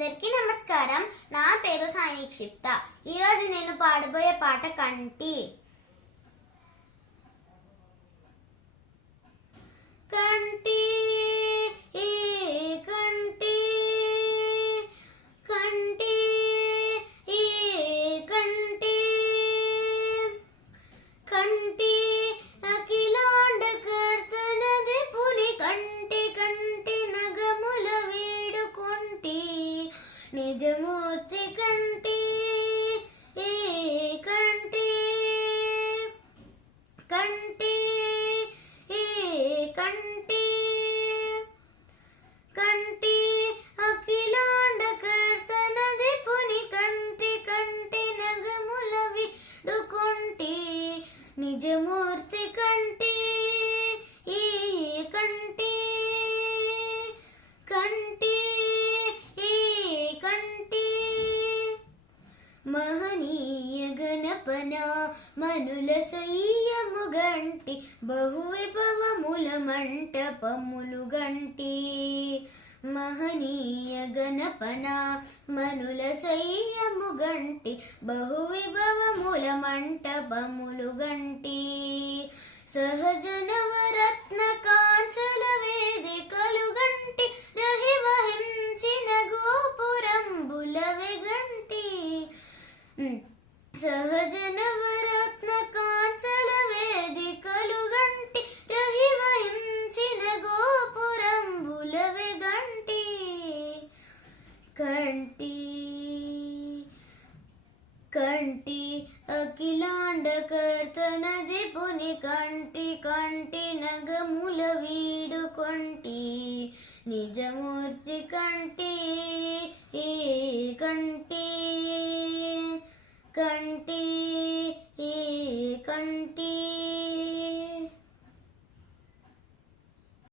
అందరికీ నమస్కారం. నా పేరు సాయి నిక్షిప్త. ఈరోజు నేను పాడబోయే పాట కంటి. కంటి కంటి కంటి కంటి కంటి అఖిలాండ కర్తనది పుని కంటి కంటి నగముల వీడుకొంటి నిజమూర్తి కంటి కంటి కంటి కంటి కంటి అఖిలాండ కర్తనది పుని కంటి కంటి నగముల వీడుకొంటి నిజమూర్తి కంటి కంటి కంటి కంటి మహనీయ గణపన మనుల సయ్యము గంటి బహువిభవముల మంటపములు గంటి మహనీయ గణపన మనుల సయ్యము గంటి బహువిభవముల మంటపములు గంటి సహజ నవరత్న కాంచల వేదికలు గంటి రహివహించిన గోపురంబుల వెగంటి సహజ నవరత్న కాంచల వేదికలు గంటి రహివహించిన గోపురంబుల వెగంటి కంటి కంటి అఖిలాండ కర్తనది పుని కంటి కంటి నగముల వీడుకొంటి నిజమూర్తి కంటి కంటి కంటి